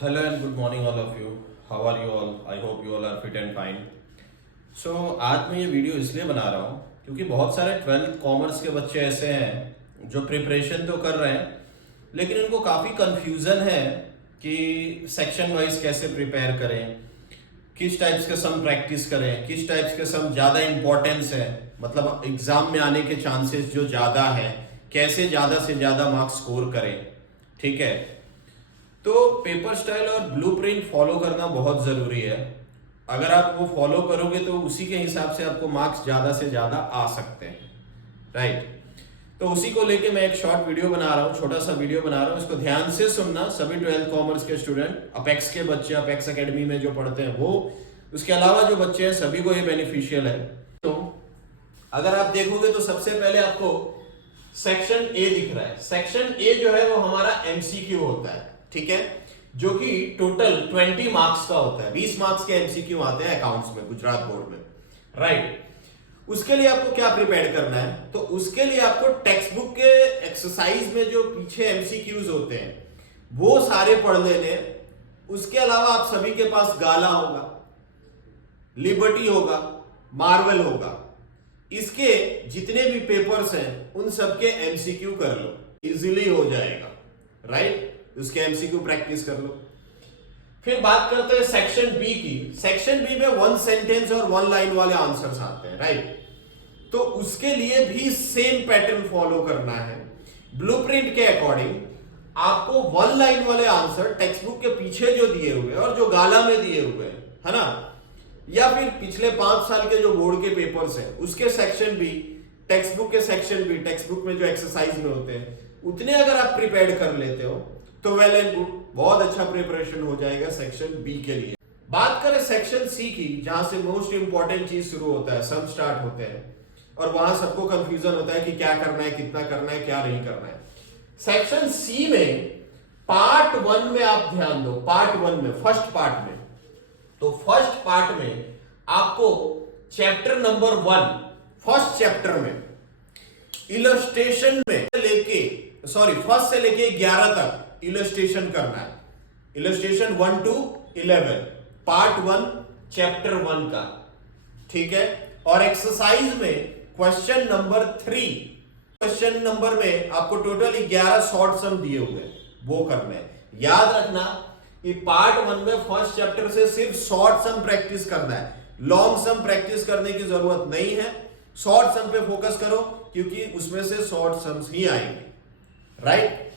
Hello and good morning all of you. How are you all? I hope you all are fit and fine. So आज मैं ये video इसलिए बना रहा हूँ क्योंकि बहुत सारे 12th कॉमर्स के बच्चे ऐसे हैं जो प्रिपरेशन तो कर रहे हैं लेकिन उनको काफ़ी कंफ्यूजन है कि सेक्शन वाइज कैसे प्रिपेयर करें, किस टाइप्स के सम प्रैक्टिस करें, किस टाइप्स के सम ज़्यादा इंपॉर्टेंस है, मतलब एग्जाम में आने के चांसेस जो ज़्यादा है, कैसे ज़्यादा से ज़्यादा मार्क्स स्कोर करें। ठीक है, तो पेपर स्टाइल और ब्लूप्रिंट फॉलो करना बहुत ज़रूरी है। अगर आप वो फॉलो करोगे तो उसी के हिसाब से आपको मार्क्स ज़्यादा से ज़्यादा आ सकते हैं, राइट। तो उसी को लेके मैं एक शॉर्ट वीडियो बना रहा हूँ, छोटा सा वीडियो बना रहा हूँ। इसको ध्यान से सुनना सभी 12th कॉमर्स के स्टूडेंट, अपेक्स के बच्चे, अपेक्स एकेडमी में जो पढ़ते हैं वो, उसके अलावा जो बच्चे हैं सभी को ये बेनिफिशियल है। तो अगर आप देखोगे तो सबसे पहले आपको सेक्शन ए दिख रहा है। सेक्शन ए जो है वो हमारा एमसीक्यू होता है, ठीक है, जो कि टोटल 20 मार्क्स का होता है। 20 मार्क्स के एमसीक्यू आते हैं अकाउंट्स में, गुजरात बोर्ड में, राइट। उसके लिए आपको क्या प्रिपेयर करना है, तो उसके लिए आपको टेक्स्ट बुक के एक्सरसाइज में जो पीछे एमसीक्यूज होते हैं वो सारे पढ़ लेने। उसके अलावा आप सभी के पास गाला होगा, लिबर्टी होगा, मार्वल होगा, इसके जितने भी पेपर्स हैं उन सबके एमसीक्यू कर लो, इजीली हो जाएगा, राइट। उसके एमसीक्यू प्रैक्टिस कर लो। फिर बात करते हैं सेक्शन बी की। सेक्शन बी में 1 सेंटेंस और 1 लाइन वाले आंसर्स आते हैं, राइट। तो उसके लिए भी सेम पैटर्न फॉलो करना है। ब्लूप्रिंट के अकॉर्डिंग आपको 1 लाइन वाले आंसर टेक्स्ट बुक के पीछे जो दिए हुए और जो गाला में दिए हुए हैं, है ना, या फिर पिछले 5 साल के जो बोर्ड के पेपर्स हैं उसके सेक्शन बी, टेक्स्ट बुक के सेक्शन बी, टेक्स्ट बुक में जो एक्सरसाइज में होते हैं उतने अगर आप प्रिपेयर कर लेते हो तो वेल एंड गुड, बहुत अच्छा प्रिपरेशन हो जाएगा सेक्शन बी के लिए। बात करें सेक्शन सी की, जहां से मोस्ट इंपॉर्टेंट चीज शुरू होता है, सम स्टार्ट होते हैं और वहां सबको कंफ्यूजन होता है कि क्या करना है, कितना करना है, क्या नहीं करना है। सेक्शन सी में पार्ट 1 में आप ध्यान दो, पार्ट 1 में, फर्स्ट पार्ट में, तो फर्स्ट पार्ट में आपको चैप्टर नंबर 1, फर्स्ट चैप्टर में इलस्ट्रेशन में लेके, सॉरी, फर्स्ट से लेके 11 तक इलस्ट्रेशन करना है। इलस्ट्रेशन 1 to 11, पार्ट 1 चैप्टर 1 का, ठीक है। और एक्सरसाइज में क्वेश्चन नंबर 3, क्वेश्चन नंबर में आपको टोटल 11 शॉर्ट सम दिए हुए हैं, वो करने हैं। याद रखना कि पार्ट 1 में फर्स्ट चैप्टर से सिर्फ शॉर्ट सम प्रैक्टिस करना है, लॉन्ग सम प्रैक्टिस करने की जरूरत नहीं है। शॉर्ट सम पे फोकस करो क्योंकि उसमें से शॉर्ट सम्स ही आएंगे, राइट।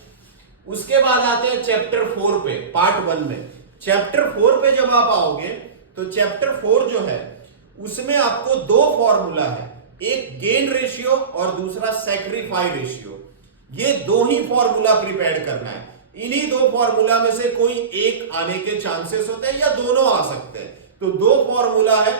उसके बाद आते हैं चैप्टर 4 पे, पार्ट 1 में। चैप्टर 4 पे जब आप आओगे तो चैप्टर 4 जो है उसमें आपको 2 फॉर्मूला है, एक गेन रेशियो और दूसरा सैक्रिफाई रेशियो। ये 2 ही फॉर्मूला प्रिपेयर करना है। इन्हीं 2 फॉर्मूला में से कोई एक आने के चांसेस होते हैं या दोनों आ सकते हैं। तो 2 फॉर्मूला है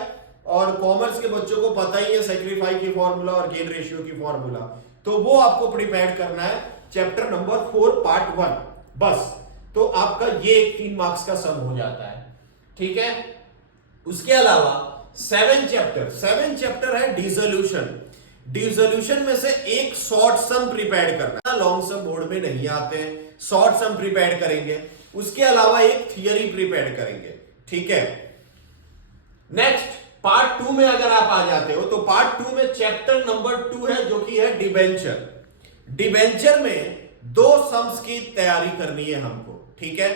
और कॉमर्स के बच्चों को पता ही है सैक्रिफाई की फॉर्मूला और गेन रेशियो की फॉर्मूला, तो वो आपको प्रिपेयर करना है चैप्टर नंबर 4 पार्ट 1, बस। तो आपका ये 3 मार्क्स का सम हो जाता है, ठीक है। उसके अलावा 7 चैप्टर है डिसोल्यूशन। डिसोल्यूशन में से एक शॉर्ट सम प्रिपेयर करना है, लॉन्ग सम बोर्ड में नहीं आते हैं, शॉर्ट सम प्रिपेयर करेंगे। उसके अलावा एक थियरी प्रिपेयर करेंगे, ठीक है। नेक्स्ट पार्ट 2 में अगर आप आ जाते हो तो पार्ट 2 में चैप्टर नंबर 2 है जो कि है डिबेंचर। डिबेंचर में 2 सम्स की तैयारी करनी है हमको, ठीक है।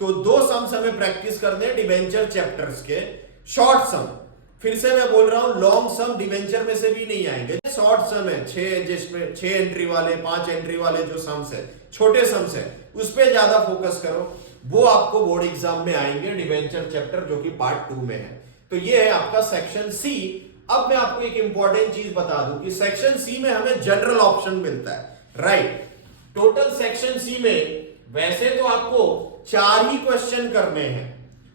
तो 2 सम्स हमें प्रैक्टिस करने हैं डिबेंचर चैप्टर्स के, शॉर्ट सम। फिर से मैं बोल रहा हूं, लॉन्ग सम डिबेंचर में से भी नहीं आएंगे, शॉर्ट सम है, 6 जिसमें 6 एंट्री वाले, 5 एंट्री वाले जो सम्स है, छोटे सम्स है, उस पर ज्यादा फोकस करो, वो आपको बोर्ड एग्जाम में आएंगे, डिबेंचर चैप्टर जो कि पार्ट 2 में है। तो ये है आपका सेक्शन सी। अब मैं आपको एक इंपॉर्टेंट चीज बता दूं कि सेक्शन सी में हमें जनरल ऑप्शन मिलता है, राइट। टोटल सेक्शन सी में वैसे तो आपको 4 ही क्वेश्चन करने हैं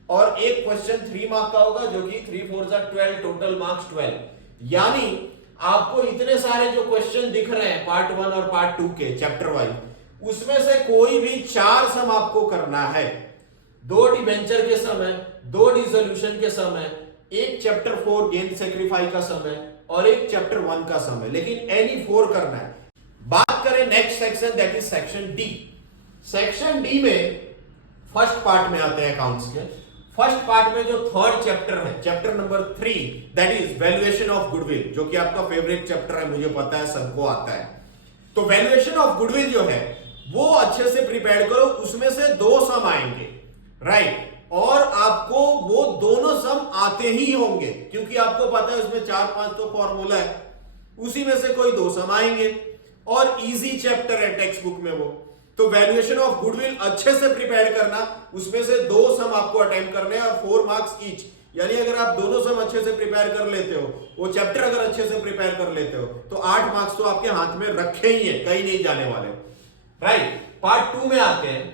और एक क्वेश्चन 3 मार्क का होगा जो कि 3 4 12, टोटल मार्क्स 12। यानी आपको इतने सारे जो क्वेश्चन दिख रहे हैं पार्ट 1 और पार्ट 2 के चैप्टर वाइज, उसमें से कोई भी 4 सम आपको करना है। 2 डिबेंचर के समय, 2 डिसोल्यूशन के समय, एक चैप्टर 4 गेन सैक्रिफाई का समय और एक चैप्टर 1 का समय, लेकिन एनी 4 करना है। बात करें next section, that is section D. Section D में फर्स्ट पार्ट में आते हैं अकाउंट्स के। फर्स्ट पार्ट में जो थर्ड चैप्टर है, chapter number 3, that is valuation of goodwill, जो कि आपका फेवरेट चैप्टर है, मुझे पता है, सबको आता है। तो वैल्यूएशन ऑफ गुडविल जो है वो अच्छे से प्रिपेयर करो, उसमें से 2 सम आएंगे, राइट? और आपको वो दोनों सम आते ही होंगे, क्योंकि आपको पता है उसमें 4-5 तो फॉर्मूला है, उसी में से कोई 2 सम आएंगे, और इजी चैप्टर है टेक्स्ट बुक में वो। तो वैल्यूएशन ऑफ गुडविल अच्छे से प्रिपेयर करना, उसमें से 2 सम आपको अटेम्प्ट करने हैं और 4 मार्क्स ईच। यानी अगर आप दोनों सम अच्छे से प्रिपेयर कर लेते हो, वो चैप्टर अगर अच्छे से प्रिपेयर कर लेते हो, तो 8 मार्क्स तो आपके हाथ में रखे ही है, कहीं नहीं जाने वाले, राइट? पार्ट 2 में आते हैं।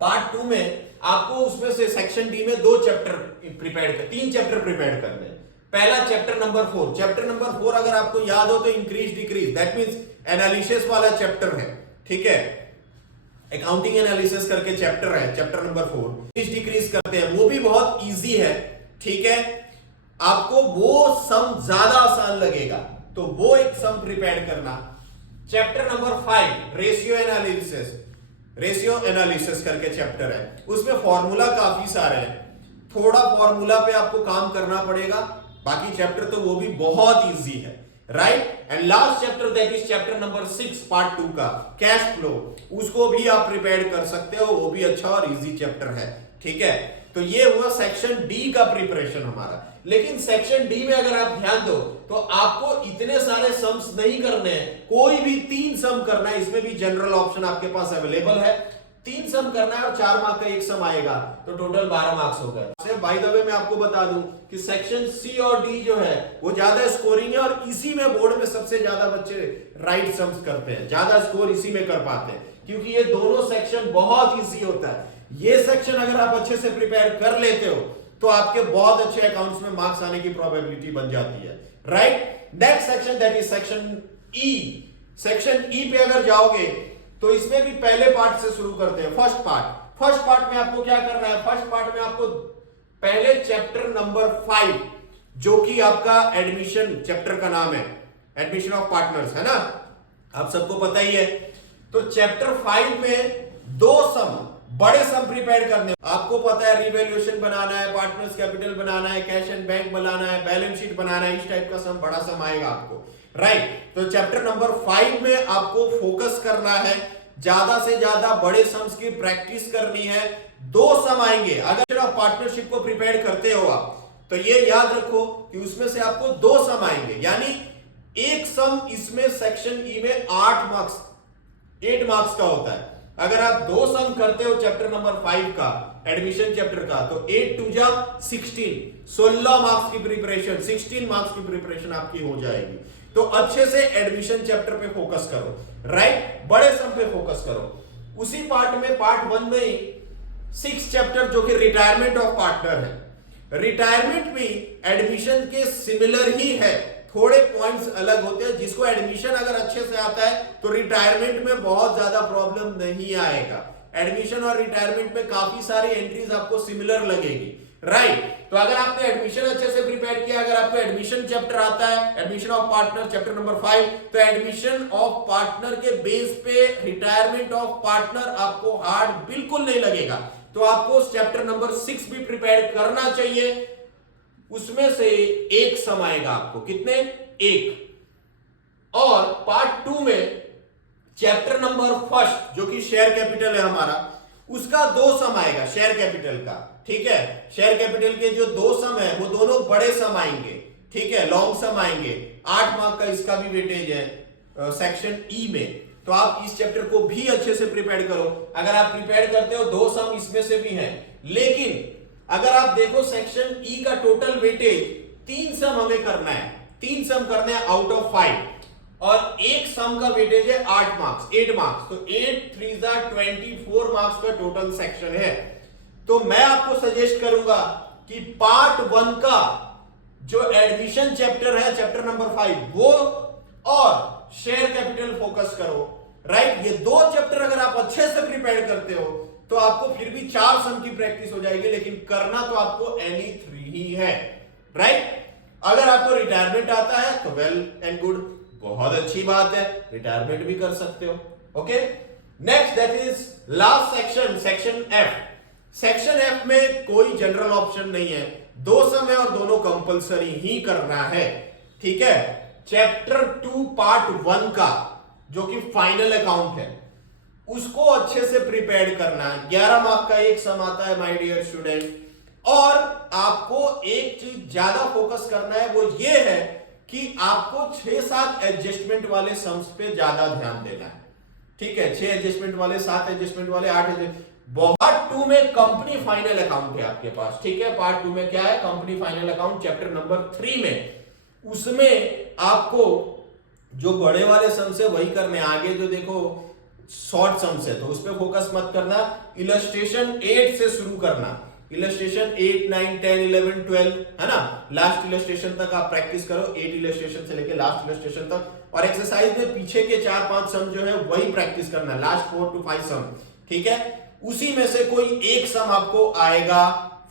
पार्ट 2 में आपको उसमें से सेक्शन डी में 2 चैप्टर प्रिपेयर कर, 3 चैप्टर प्रिपेयर करने हैं। पहला चैप्टर नंबर 4, चैप्टर नंबर 4 अगर आपको याद हो तो increase decrease, that means analysis वाला चैप्टर है, ठीक है? अकाउंटिंग एनालिसिस करके चैप्टर है, चैप्टर नंबर 4, इंक्रीज डिक्रीज करते हैं, वो भी बहुत इजी है, ठीक है? आपको वो सम ज्यादा आसान लगेगा, तो वो एक सम प्रिपेयर करना। Chapter number 5, ratio analysis, ratio analysis करके चैप्टर है, उसमें फॉर्मूला काफी सारे हैं, थोड़ा फॉर्मूला पे आपको काम करना पड़ेगा, बाकी चैप्टर तो वो भी बहुत इजी है, right? And last chapter that is chapter number 6 part 2 का कैश फ्लो, उसको भी आप प्रिपेयर कर सकते हो, वो भी अच्छा और इजी चैप्टर है, ठीक है? तो ये हुआ सेक्शन डी का प्रिपरेशन हमारा। लेकिन सेक्शन डी में अगर आप ध्यान दो तो आपको इतने सारे सम्स नहीं करने हैं, कोई भी 3 सम करना है, इसमें भी जनरल ऑप्शन आपके पास अवेलेबल है, 3 सम करना है और 4 मार्क का एक सम आएगा, तो टोटल 12 मार्क्स हो गए। बाय द वे मैं आपको बता दूं कि सेक्शन सी और डी जो है वो ज्यादा स्कोरिंग है, और इसी में बोर्ड में सबसे ज्यादा बच्चे राइट सम्स करते हैं, ज्यादा स्कोर इसी में कर पाते हैं, क्योंकि ये दोनों सेक्शन बहुत इजी होता है। ये सेक्शन अगर आप अच्छे से प्रिपेयर कर लेते हो तो आपके बहुत अच्छे अकाउंट्स में मार्क्स आने की प्रोबेबिलिटी बन जाती है, right? Next section that is section E. Section E पे अगर जाओगे तो इसमें भी पहले पार्ट से शुरू करते हैं, फर्स्ट पार्ट। फर्स्ट पार्ट में आपको क्या करना है? फर्स्ट पार्ट में आपको पहले चैप्टर नंबर 5, जो कि आपका एडमिशन चैप्टर का नाम है, एडमिशन ऑफ पार्टनर्स, है ना? आप सबको पता ही है। तो चैप्टर 5 में 2 सम, बड़े सम प्रिपेयर करने। आपको पता है रिवैल्यूएशन बनाना है, पार्टनर्स कैपिटल बनाना है, कैश एंड बैंक बनाना है, बैलेंस शीट बनाना है, इस टाइप का सम, बड़ा सम आएगा आपको, राइट? तो चैप्टर नंबर 5 में आपको फोकस करना है, ज्यादा से ज्यादा बड़े सम्स की प्रैक्टिस करनी है। 2 सम आएंगे, अगर आप पार्टनरशिप को प्रिपेयर करते हो आप, तो ये याद रखो कि उसमें से आपको 2 सम आएंगे, यानी एक सम इसमें सेक्शन ई में 8 मार्क्स का होता है। अगर आप 2 सम करते हो चैप्टर नंबर 5 का, एडमिशन चैप्टर का, तो 8 2 जा 16 मार्क्स की प्रिपरेशन, 16 मार्क्स की प्रिपरेशन आपकी हो जाएगी। तो अच्छे से एडमिशन चैप्टर पे फोकस करो, राइट? बड़े सम पे फोकस करो। उसी पार्ट में, पार्ट 1 में 6 चैप्टर जो कि रिटायरमेंट ऑफ पार्टनर है। रिटायरमेंट भी एडमिशन के सिमिलर ही है, थोड़े पॉइंट्स अलग होते हैं। जिसको एडमिशन अगर अच्छे से आता है तो रिटायरमेंट में बहुत ज्यादा प्रॉब्लम नहीं आएगा। एडमिशन और रिटायरमेंट में काफी सारी एंट्रीज आपको सिमिलर लगेगी, राइट? तो अगर आपने एडमिशन अच्छे से प्रिपेयर किया, अगर आपको एडमिशन चैप्टर आता है, admission of partner chapter number 5, तो एडमिशन ऑफ पार्टनर के बेस पे रिटायरमेंट ऑफ पार्टनर आपको हार्ड बिल्कुल नहीं लगेगा। तो आपको चैप्टर नंबर 6 भी प्रिपेयर करना चाहिए, उसमें से एक सम आएगा आपको, कितने? 1। और पार्ट 2 में चैप्टर नंबर 1 जो कि शेयर कैपिटल है हमारा, उसका 2 सम आएगा शेयर कैपिटल का, ठीक है? शेयर कैपिटल के जो 2 सम है वो दोनों बड़े सम आएंगे, ठीक है? लॉन्ग सम आएंगे। 8 मार्क का इसका भी वेटेज है सेक्शन ई में। तो आप इस चैप्टर को भी अच्छे से प्रिपेयर करो। अगर आप प्रिपेयर करते हो 2 सम इसमें से भी हैं, लेकिन अगर आप देखो सेक्शन ई का टोटल वेटेज 3 सम हमें करना है, 3 सम करना है आउट ऑफ 5, और एक सम का वेटेज है 8 मार्क्स, तो 8 3 जा 24 मार्क्स का टोटल सेक्शन है। तो मैं आपको सजेस्ट करूंगा कि पार्ट 1 का जो एडमिशन चैप्टर है, चैप्टर नंबर 5, वो और शेयर कैपिटल फोकस करो, राइट? ये 2 चैप्टर अगर आप अच्छे से प्रिपेयर करते हो तो आपको फिर भी 4 सम की प्रैक्टिस हो जाएगी, लेकिन करना तो आपको एनी 3 ही है, राइट? अगर आपको रिटायरमेंट आता है तो वेल एंड गुड, बहुत अच्छी बात है, रिटायरमेंट भी कर सकते हो, okay? Next that is last section, section F. Section F में कोई जनरल ऑप्शन नहीं है, दो सम है और दोनों कंपलसरी ही करना है, ठीक है। चैप्टर 2 पार्ट 1 का जो कि फाइनल अकाउंट है उसको अच्छे से प्रिपेयर करना है। 11 मार्क का एक सम आता है माय डियर स्टूडेंट, और आपको एक चीज ज्यादा फोकस करना है, वो ये है कि आपको 6-7 एडजस्टमेंट वाले सम्स पे ज्यादा ध्यान देना है, ठीक है। 6 एडजस्टमेंट वाले, 7 एडजस्टमेंट वाले, 8 एडजस्टमेंट। पार्ट 2 में कंपनी फाइनल अकाउंट है आपके पास, ठीक है। पार्ट 2 में क्या है, company final account chapter number 3 में, उसमें आपको जो बड़े वाले सम्स है वही करने, आगे जो देखो शॉर्ट सम्स है तो उस पर फोकस मत करना। इलस्ट्रेशन 8 से शुरू करना, इलस्ट्रेशन 8, 9, 10, 11, 12 है ना, लास्ट इलस्ट्रेशन तक आप प्रैक्टिस करो, 8 इलस्ट्रेशन से लेके लास्ट इलस्ट्रेशन तक। और एक्सरसाइज में पीछे के 4-5 सम जो है वही प्रैक्टिस करना, लास्ट 4 to 5 सम, ठीक है। उसी में से कोई एक सम आपको आएगा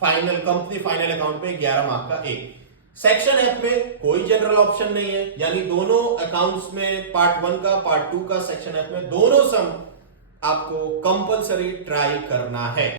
फाइनल, कंपनी फाइनल अकाउंट में 11 मार्क का एक। सेक्शन एफ में कोई जनरल ऑप्शन नहीं है, यानी दोनों अकाउंट्स में पार्ट 1 का पार्ट 2 का सेक्शन एफ में दोनों सम आपको कंपलसरी ट्राई करना है।